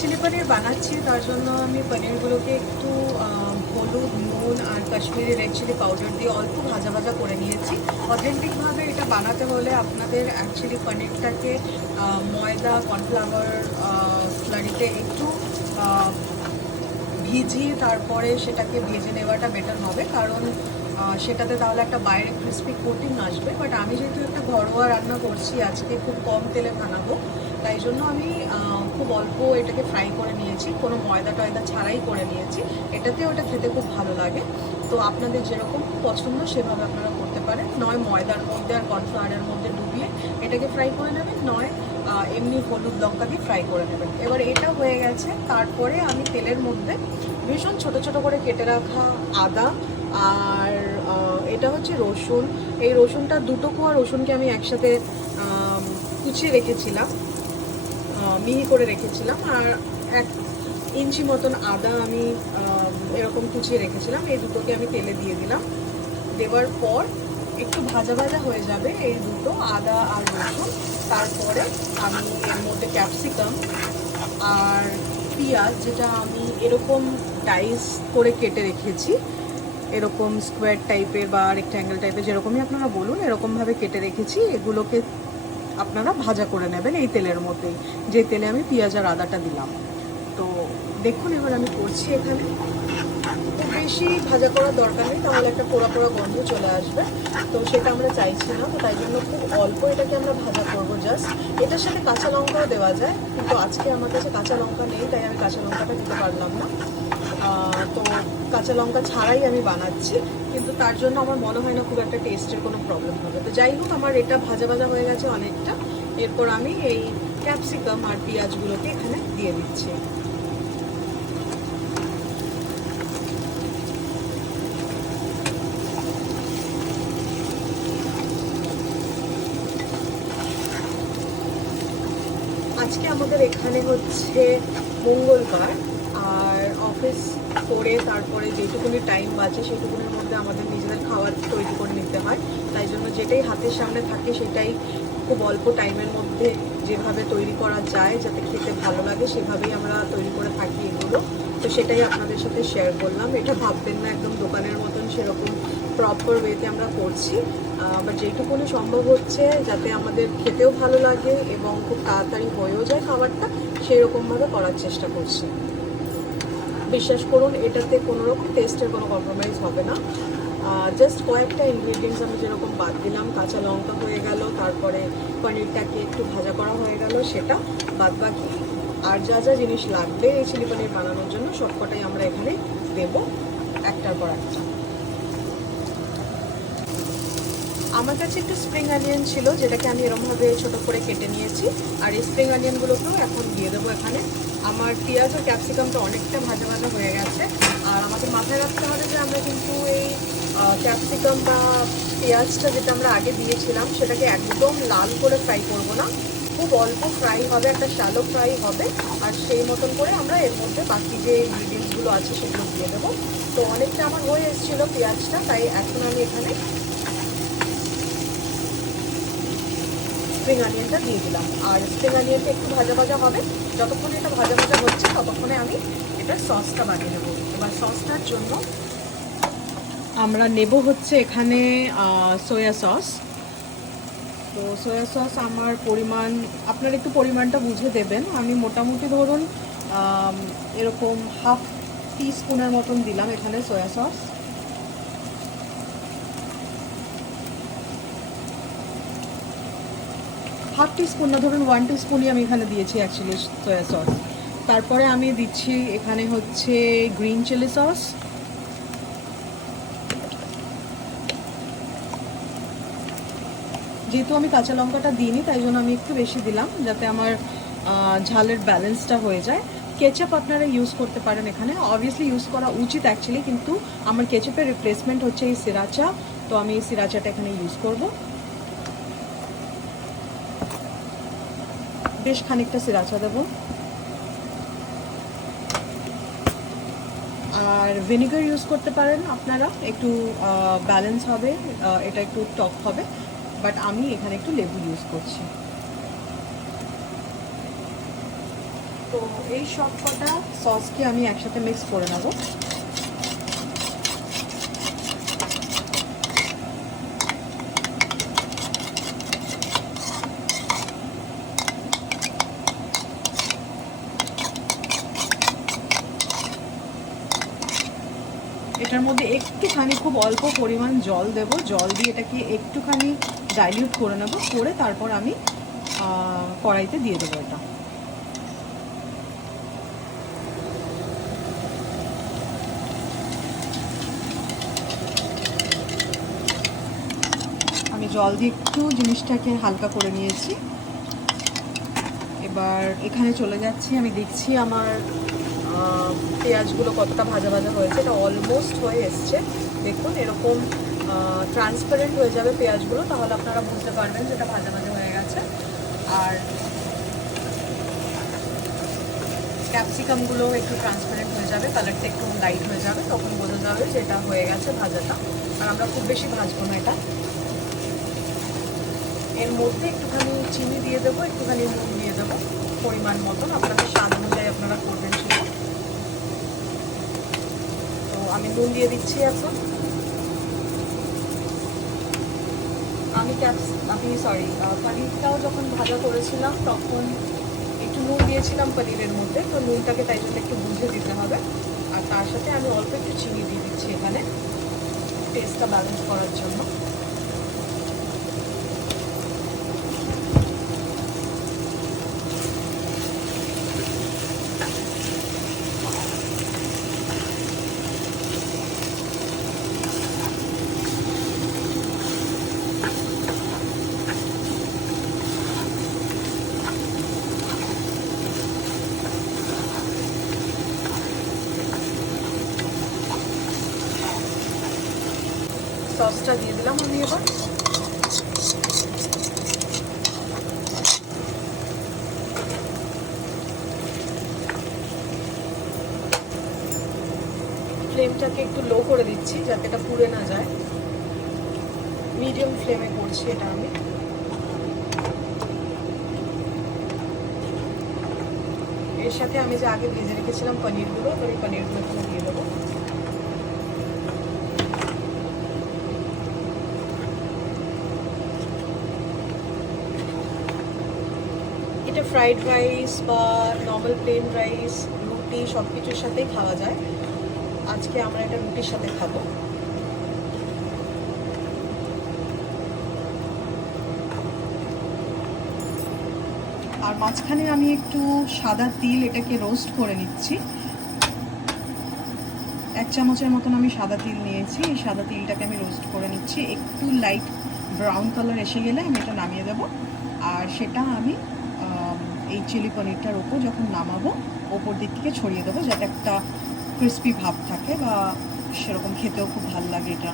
Chilli পনির বানাচ্ছি, তার জন্য আমি পনিরগুলোকে একটু হলুদ, নুন আর কাশ্মীরি রেড চিলি পাউডার দিয়ে অল্প ভাজা ভাজা করে নিয়েছি। অথেন্টিকভাবে এটা বানাতে হলে আপনাদের অ্যাকচুয়ালি পনিরটাকে ময়দা, কর্নফ্লাওয়ার স্লারিতে একটু ভিজিয়ে তারপরে সেটাকে ভেজে নেওয়াটা বেটার হবে, কারণ সেটাতে তাহলে একটা বাইরে ক্রিস্পি কোটিং আসবে। বাট আমি যেহেতু একটা ঘরোয়া রান্না করছি আজকে, খুব কম তেলে বানাবো, তাই জন্য আমি খুব অল্প এটাকে ফ্রাই করে নিয়েছি, কোনো ময়দা টয়দা ছাড়াই করে নিয়েছি। এটাতে ওটা খেতে খুব ভালো লাগে। তো আপনাদের যেরকম পছন্দ সেভাবে আপনারা করতে পারেন, নয় ময়দার মধ্যে আর কর্নফ্লাওয়ারের মধ্যে ডুবিয়ে এটাকে ফ্রাই করে নেবেন, নয় এমনি হলুদ লঙ্কা দিয়ে ফ্রাই করে নেবেন। এবার এটা হয়ে গেছে, তারপরে আমি তেলের মধ্যে ভীষণ ছোট ছোট করে কেটে রাখা আদা আর এটা হচ্ছে রসুন, এই রসুনটা 2 কোয়া রসুনকে আমি একসাথে কুচিয়ে রেখেছিলাম, মিহি করে রেখেছিলাম। আর 1 ইঞ্চি মতন আদা আমি এরকম কুচিয়ে রেখেছিলাম, এই দুটোকে আমি তেলে দিয়ে দিলাম। দেওয়ার পর একটু ভাজা ভাজা হয়ে যাবে এই দুটো আদা আর রসুন, তারপরে আমি এর মধ্যে ক্যাপসিকাম আর পেঁয়াজ, যেটা আমি এরকম ডাইস করে কেটে রেখেছি, এরকম স্কোয়ার টাইপের বা রেক্ট্যাঙ্গেল টাইপের, যেরকমই আপনারা বলুন, এরকমভাবে কেটে রেখেছি। এগুলোকে আপনারা ভাজা করে নেবেন এই তেলের মধ্যেই, যে তেলে আমি পেঁয়াজ আর আদাটা দিলাম। তো দেখুন এবার আমি করছি, এখানে খুব বেশি ভাজা করার দরকার নেই, তাহলে একটা পোড়া পোড়া গন্ধ চলে আসবে, তো সেটা আমরা চাইছি না। তো তাই জন্য খুব অল্প এটাকে আমরা ভাজা করবো জাস্ট। এটার সাথে কাঁচা লঙ্কাও দেওয়া যায়, কিন্তু আজকে আমার কাছে কাঁচা লঙ্কা নেই, তাই আমি কাঁচা লঙ্কাটা দিতে পারলাম না। তো কাঁচা লঙ্কা ছাড়াই আমি বানাচ্ছি, কিন্তু তার জন্য আমার মনে হয় না খুব একটা টেস্টের কোনো প্রবলেম হবে। তো যাই হোক, আমার এটা ভাজা ভাজা হয়ে গেছে অনেকটা। এরপর আমি এই ক্যাপসিকাম আর পেঁয়াজগুলোকে এখানে দিয়ে দিচ্ছি। আজকে আমাদের এখানে হচ্ছে মঙ্গলবার, আর অফিস করে তারপরে যেটুকুনি টাইম বাঁচে সেটুকুনের মধ্যে আমাদের নিজেদের খাবার তৈরি করে নিতে হয়। তাই জন্য যেটাই হাতের সামনে থাকে সেটাই খুব অল্প টাইমের মধ্যে যেভাবে তৈরি করা যায়, যাতে খেতে ভালো লাগে, সেভাবেই আমরা তৈরি করে থাকি এগুলো। তো সেটাই আপনাদের সাথে শেয়ার করলাম। এটা ভাববেন না একদম দোকানের মতন সেরকম প্রপার ওয়েতে আমরা করছি, বা যেটুকুনি সম্ভব হচ্ছে যাতে আমাদের খেতেও ভালো লাগে এবং খুব তাড়াতাড়ি হয়েও যায় খাবারটা, সেই রকমভাবে করার চেষ্টা করছি। বিশ্বাস করুন, এটাতে কোনো রকম টেস্টের কোনো কম্প্রোমাইজ হবে না। জাস্ট কয়েকটা ইনগ্রিডিয়েন্টস আমি যেরকম বাদ দিলাম, কাঁচা লঙ্কা হয়ে গেল, তারপরে পনিরটাকে একটু ভাজা করা হয়ে গেল, সেটা বাদ বাকি আর যা যা জিনিস লাগবে এই চিলি পনির বানানোর জন্য সবকটাই আমরা এখানে দেবো একটার পর একটা। আমার কাছে একটু স্প্রিং অনিয়ন ছিল, যেটাকে আমি এরকমভাবে ছোটো করে কেটে নিয়েছি, আর এই স্প্রিং অনিয়নগুলোকেও এখন দিয়ে দেবো এখানে। আমার পেঁয়াজ ও ক্যাপসিকামটা অনেকটা ভাজা ভাজা হয়ে গেছে, আর আমাদের মাথায় রাখতে হবে যে আমরা কিন্তু এই ক্যাপসিকাম বা পেঁয়াজটা যেটা আমরা আগে দিয়েছিলাম সেটাকে একদম লাল করে ফ্রাই করব না, খুব অল্প ফ্রাই হবে, একটা শ্যালো ফ্রাই হবে, আর সেই মতন করে আমরা এর মধ্যে বাকি যে ইনগ্রিডিয়েন্টসগুলো আছে সেগুলো দিয়ে দেবো। তো অনেকটা আমার হয়ে এসেছিলো পেঁয়াজটা, তাই এখন আমি এখানে স্প্রিং অনিয়নটা দিয়ে দিলাম। আর স্প্রিং অনিয়নটা একটু ভাজা ভাজা হবে, যতক্ষণ এটা ভাজা ভাজা হচ্ছে ততক্ষণে আমি এটার সসটা বানিয়ে নেবো। এবার সসটার জন্য আমরা নেব হচ্ছে এখানে সয়া সস। তো সয়া সস আমার পরিমাণ, আপনারা একটু পরিমাণটা বুঝে দেবেন। আমি মোটামুটি ধরুন এরকম 1/2 টিস্পুনের মতন দিলাম এখানে সয়া সস। হাফ টিস্পুন না, ধরুন 1 টিস্পুনই আমি এখানে দিয়েছি অ্যাকচুয়ালি সয়া সস। তারপরে আমি দিচ্ছি এখানে হচ্ছে গ্রিন চিলি সস, যেহেতু আমি কাঁচা লঙ্কাটা দিইনি তাই জন্য আমি একটু বেশি দিলাম, যাতে আমার ঝালের ব্যালেন্সটা হয়ে যায়। কেচাপ আপনারা ইউজ করতে পারেন এখানে, অবভিয়াসলি ইউজ করা উচিত অ্যাকচুয়ালি, কিন্তু আমার কেচাপের রিপ্লেসমেন্ট হচ্ছে এই সিরাচা, তো আমি এই সিরাচাটা এখানে ইউজ করব। বেশ খানিকটা সিরাচা দেবো। আর ভিনেগার ইউজ করতে পারেন আপনারা, একটু ব্যালেন্স হবে, এটা একটু টক হবে, বাট আমি এখানে একটু লেবু ইউজ করছি। তো এই সব কটা সসকে আমি একসাথে মিক্স করে নেব। এটার মধ্যে একটুখানি খুব অল্প পরিমাণ জল দেব, জল দিয়ে এটাকে একটুখানি ডাইলিউট করে নেব, করে তারপর আমি কড়াইতে দিয়ে দেবো এটা। আমি জল দিয়ে একটু জিনিসটাকে হালকা করে নিয়েছি। এবার এখানে চলে যাচ্ছি, আমি দেখছি আমার পেঁয়াজগুলো কতটা ভাজা ভাজা হয়েছে। এটা অলমোস্ট হয়ে এসছে, দেখুন এরকম ট্রান্সপারেন্ট হয়ে যাবে পেঁয়াজগুলো, তাহলে আপনারা বুঝতে পারবেন যে এটা ভাজা ভাজা হয়ে গেছে। আর ক্যাপসিকামগুলো একটু ট্রান্সপারেন্ট হয়ে যাবে, কালারটা একটু লাইট হয়ে যাবে, তখন বোঝা যাবে যে এটা হয়ে গেছে ভাজাটা। আর আমরা খুব বেশি ভাজবো না এটা। এর মধ্যে একটুখানি চিনি দিয়ে দেবো, একটুখানি নুন দিয়ে দেবো পরিমাণ মতন, আপনাদের স্বাদ অনুযায়ী আপনারা করবেন সেটা। তো আমি নুন দিয়ে দিচ্ছি এখন। আমি পনিরটাও যখন ভাজা করেছিলাম তখন একটু নুন দিয়েছিলাম পনিরের মধ্যে, তো নুনটাকে তাই জন্য একটু বুঝে দিতে হবে। আর তার সাথে আমি অল্প একটু চিনি দিয়ে দিচ্ছি এখানে, টেস্টটা ব্যালেন্স করার জন্য। সসটা দিয়ে দিলাম আমি এবার। ফ্লেমটাকে একটু লো করে দিচ্ছি যাতে এটা পুড়ে না যায়, মিডিয়াম ফ্লেমে করছি এটা আমি। এর সাথে আমি যে আগে ভেজে রেখেছিলাম পনিরগুলো, এবার এই পনিরগুলো দিয়ে দেবো। এটা ফ্রাইড রাইস বা নর্মাল প্লেন রাইস, রুটি সব কিছুর সাথেই খাওয়া যায়। আজকে আমরা এটা রুটির সাথে খাবো। আর মাঝখানে আমি একটু সাদা তিল এটাকে রোস্ট করে নিচ্ছি। 1 চামচের মতন আমি সাদা তিল নিয়েছি, এই সাদা তিলটাকে আমি রোস্ট করে নিচ্ছি। একটু লাইট ব্রাউন কালার এসে গেলে আমি এটা নামিয়ে দেবো। আর সেটা আমি এই চিলি পনিরটার ওপর যখন নামাবো ওপর দিক থেকে ছড়িয়ে দেবো, যাতে একটা ক্রিস্পি ভাব থাকে বা সেরকম খেতেও খুব ভালো লাগে এটা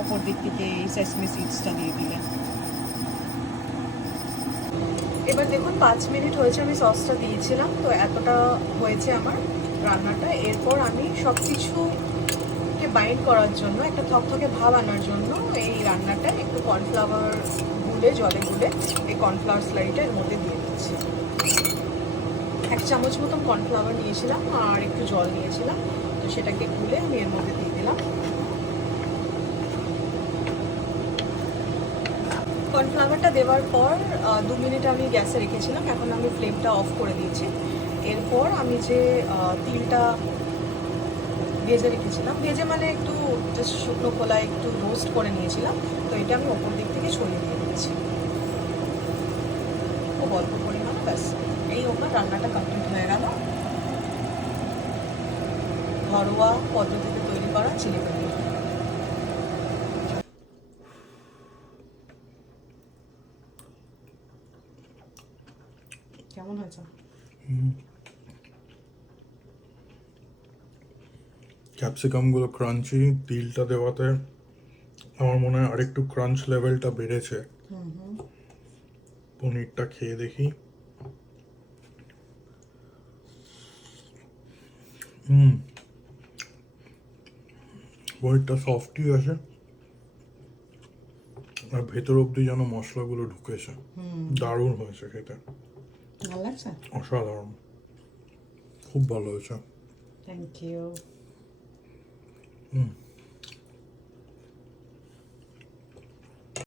ওপর দিক থেকে এই সেসমি সিডসটা দিয়ে দিলে। এবার দেখুন 5 মিনিট হয়েছে আমি সসটা দিয়েছিলাম, তো এতটা হয়েছে আমার রান্নাটা। এরপর আমি সব কিছুকে বাইন্ড করার জন্য, একটা থকথকে ভাব আনার জন্য এই রান্নাটা একটু কর্নফ্লাওয়ার গুলে, জলে গুলে এই কর্নফ্লাওয়ার স্লারিটা এর মধ্যে দিয়ে দিচ্ছি। 1 চামচ মতন কর্নফ্লাওয়ার নিয়েছিলাম আর একটু জল নিয়েছিলাম, তো সেটাকে গুলে আমি এর মধ্যে দিয়ে দিলাম। কর্নফ্লাওয়ারটা দেওয়ার পর 2 মিনিট আমি গ্যাসে রেখেছিলাম, এখন আমি ফ্লেমটা অফ করে দিয়েছি। এরপর আমি যে তিলটা ভেজে রেখেছিলাম, ভেজে মানে একটু জাস্ট শুকনো খোলায় একটু রোস্ট করে নিয়েছিলাম, তো এটা আমি ওপর দিক থেকে ছড়িয়ে দিয়ে দিচ্ছি খুব অল্প পরিমাণে। ব্যাস এই ওপর রান্নাটা কমপ্লিট হয়ে গেল। ঘরোয়া পদ্ধতিতে তৈরি করা চিলি পনির। কেমন হয়েছে? ক্যাপসিকামগুলো ক্রাঞ্চি, তিলটা দেওয়াতে আমার মনে হয় আরেকটু ক্রাঞ্চ লেভেলটা বেড়েছে। পনিরটা খেয়ে দেখি। পনিরটা সফটই আছে, আর ভেতর অব্দি যেন মশলাগুলো ঢুকেছে। দারুণ হয়েছে খেতে, ভালো লাগছে? অসাধারণ। খুব ভালো হয়েছে থ্যাংক ইউ। হুম